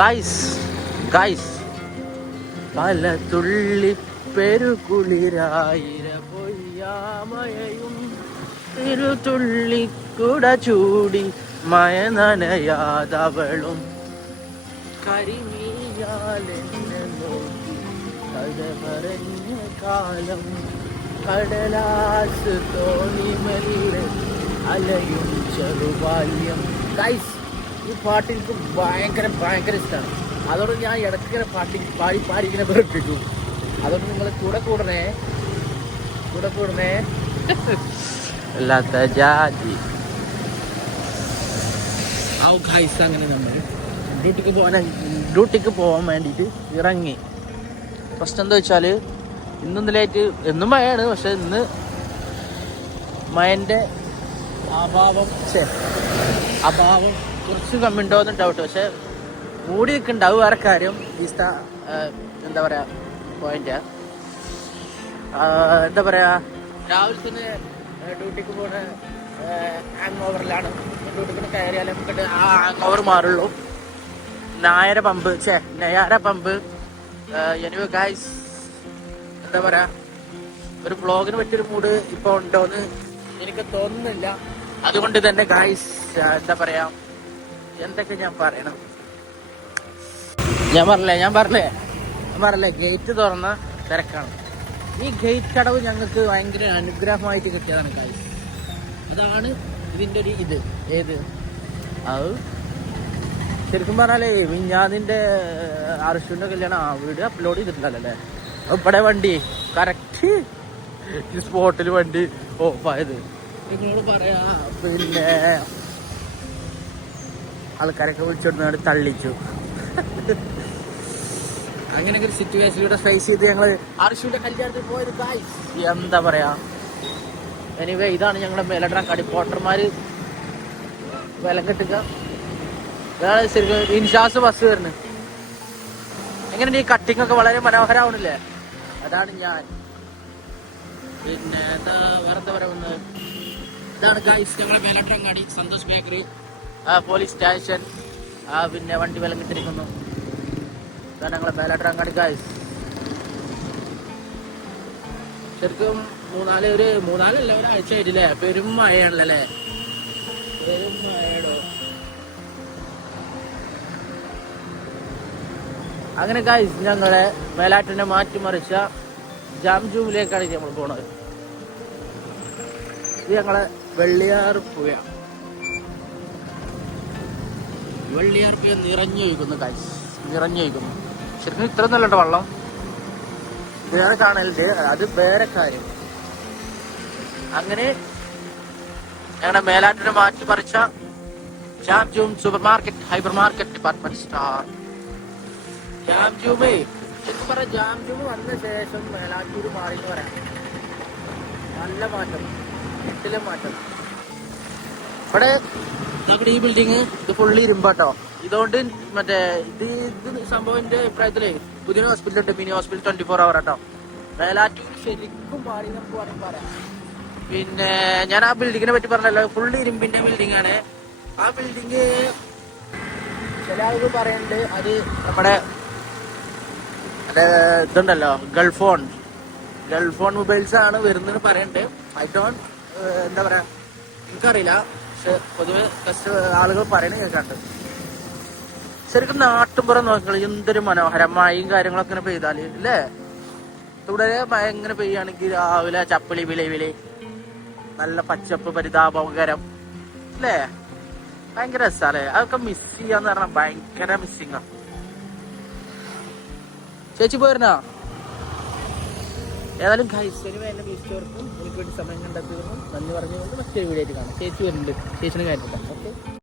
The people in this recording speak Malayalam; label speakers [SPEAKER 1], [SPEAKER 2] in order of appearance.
[SPEAKER 1] ഗൈസ് ഗൈസ് പല തുള്ളി പെരുകുളിരായിര പൊയ്യാമയും തിരുതുള്ളി കുട ചൂടി മയ നനയാതവളും. കരിമീയാലെന്നെ കാലം കടലാസ് തോണി മെല്ലെ അലയും ചെറുബാല്യം. ഗൈസ് ഈ പാട്ട് എനിക്ക് ഭയങ്കര ഭയങ്കര ഇഷ്ടമാണ് അതോട് ഞാൻ ഇടയ്ക്കിങ്ങനെ പാട്ടി പാടി പാടി ഇങ്ങനെ വെറുപ്പിച്ചു. അതുകൊണ്ട് നിങ്ങൾ കൂടെ കൂടണേ. കൂടെ കൂടണേ. അല്ലാത്ത ജാതി. അങ്ങനെ നമ്മൾ ഡ്യൂട്ടിക്ക് പോകാൻ ഡ്യൂട്ടിക്ക് പോകാൻ വേണ്ടിയിട്ട് ഇറങ്ങി. പ്രശ്നം എന്താ വെച്ചാൽ ഇന്നും ലേറ്റ് എന്നും മഴയാണ് പക്ഷെ ഇന്ന് മഴന്റെ അഭാവം അഭാവം കുറച്ച് കമ്മി ഉണ്ടോന്ന് ഡൗട്ട് പക്ഷെ മൂടി അത് വേറെ കാര്യം. ഈസ്റ്റ എന്താ പറയാ പോയിന്റ് എന്താ പറയാ രാവിലെ തന്നെ ഡ്യൂട്ടിക്ക് പോണ ഹാങ് ഓവറിലാണ് ഡ്യൂട്ടിക്ക് കയറിയാലേ നമുക്ക് ആ ഹാങ് ഓവർ മാറുള്ളൂ. നായര പമ്പ് ഛേ നയാര പമ്പ്. എനിവ ഗായ്സ് എന്താ പറയാ ഒരു ബ്ലോഗിന് പറ്റിയൊരു മൂഡ് ഇപ്പൊ ഉണ്ടോന്ന് എനിക്ക് തോന്നുന്നില്ല. അതുകൊണ്ട് തന്നെ ഗായ്സ് എന്താ പറയാ എന്തൊക്കെ ഞാൻ പറയണം? ഞാൻ പറഞ്ഞില്ലേ ഞാൻ പറഞ്ഞേ ഞാൻ പറഞ്ഞില്ലേ ഗേറ്റ് തുറന്ന തിരക്കാണ്. ഈ ഗേറ്റ് അടവ് ഞങ്ങൾക്ക് ഭയങ്കര അനുഗ്രഹമായിട്ട് കിട്ടിയതാണ് കാര്യം അതാണ് ഇതിന്റെ ഒരു ഇത്. ഏത്? അത് ശരിക്കും പറഞ്ഞാലേ മിഞ്ഞാതിന്റെ അർഷുവിന്റെ കല്യാണം ആ വീഡിയോ അപ്ലോഡ് ചെയ്തിട്ടുണ്ടല്ലേ ഇവിടെ വണ്ടി കറക്റ്റ് സ്പോട്ടിൽ വണ്ടി ഓഫായത് നിങ്ങളോട് പറയാ പിന്നെ ആൾക്കാരൊക്കെ വിളിച്ചോണ്ട് തള്ളിച്ചു. അങ്ങനെ ഒരു സിറ്റുവേഷനിലൂടെ ഫേസ് ചെയ്ത് ഞങ്ങൾ അർഷുവിന്റെ കല്യാണത്തിൽ പോയത് guys. എന്താ പറയാ? എനിവേ ഇതാണ് ഞങ്ങളുടെ മേലട കടിപ്പോട്ടർമാർ വിലം കെട്ടുക. ഇതാണ് ശരിക്കും ഇൻഷാസ് ബസ് വരുന്നത് എങ്ങനെയുണ്ട് ഈ കട്ടിംഗ് ഒക്കെ വളരെ മനോഹരമാവണില്ലേ അതാണ് ഞാൻ. പിന്നെ എന്താ വേറെന്താ പറയുന്നത് ഇതാണ് ഗൈസ് ഞങ്ങളെ Melattangadi Santhosh bakery police station ആ പിന്നെ വണ്ടി വിലങ്ങിട്ടിരിക്കുന്നു ഞങ്ങളെ മേലട്ടങ്ങാടി ഗൈസ് ശരിക്കും മൂന്നാൽ ഒരു മൂന്നാലല്ല ഒരാഴ്ച ആയിട്ടില്ലേ? പെരും മഴയാണല്ലേ പെരും മഴയോ അങ്ങനെ ഗായ്സ് ഞങ്ങളെ മേലാറ്റിനെ മാറ്റിമറിച്ച ജാംജൂവിലേക്കാണ് നമ്മൾ പോണത്. ഇത് ഞങ്ങളെ വെള്ളിയാർ പുഴ വെള്ളിയാർ പുഴ നിറഞ്ഞൊഴിക്കുന്നു ഗൈസ് നിറഞ്ഞൊഴിക്കുന്നു ശരിക്കും ഇത്ര നല്ലുണ്ട് വള്ളം? വേറെ കാണലുണ്ട്. അത് വേറെ കാര്യം. അങ്ങനെ ഞങ്ങളുടെ മേലാറ്റിനെ മാറ്റി പറിച്ച Jamjoom super market hyper market department store ജാംജൂമേ ശരിക്കും പറ ജാംജൂം വന്ന ശേഷം മേലാറ്റൂർ മാറി എന്ന് പറയാം. നല്ല മാറ്റം. എട്ടിലെ മാറ്റം. ഇവിടെ നമ്മുടെ ഈ ബിൽഡിങ് ഇത് ഫുള്ളി ഇരുമ്പാട്ടോ. ഇതുകൊണ്ട് മറ്റേ ഇത് ഇത് സംഭവത്തിന്റെ അഭിപ്രായത്തിലേ പുതിയ ഹോസ്പിറ്റൽ ഉണ്ട് mini hospital twenty four hour auto. Velattur ശരിക്കും മാറി നമുക്ക് വേണമെങ്കിൽ പറയാം. പിന്നെ ഞാൻ ആ ബിൽഡിങ്ങിനെ പറ്റി പറഞ്ഞല്ലോ ഫുള്ളി ഇരുമ്പിന്റെ ബിൽഡിംഗ് ആണ്. ആ ബിൽഡിങ് ചില ആളുകൾ പറയുന്നുണ്ട് അത് നമ്മുടെ ഇതുണ്ടല്ലോ ഗൾഫോൺ. ഗൾഫോൺ മൊബൈൽസ് ആണ് വരുന്നത് പറയുന്നുണ്ട് ഐ ഡോൺ എന്താ പറയാ എനിക്കറിയില്ല. പക്ഷെ പൊതുവെ ഫസ്റ്റ് ആളുകൾ പറയണ കേൾക്കാണ്ട് ശരിക്കും നാട്ടുമ്പുറം നോക്കിയാൽ എന്തൊരു മനോഹരം മഴയും കാര്യങ്ങളൊക്കെ ഇങ്ങനെ പെയ്താൽ അല്ലേ തുടരെ മഴ ഇങ്ങനെ പെയ്യുകയാണെങ്കിൽ രാവിലെ ചപ്പിളി വിളി നല്ല പച്ചപ്പ് പരിതാപകരം അല്ലേ ഭയങ്കര രസാലേ അതൊക്കെ മിസ് ചെയ്യാന്ന് പറഞ്ഞാൽ ഭയങ്കര മിസ്സിങ്ങാ ചേച്ചി പോയിരുന്നാ? ഏതായാലും ഖൈസന് എന്റെ വീട്ടുകാർക്കും എനിക്ക് വേണ്ടി സമയം കണ്ടെത്തിയവർക്കും നന്ദി പറഞ്ഞുകൊണ്ട് മറ്റൊരു വീഡിയോ ആയിട്ട് കാണാം. ചേച്ചി വരുന്നുണ്ട്. ചേച്ചിന് കാര്യത്തില്ല ഓക്കെ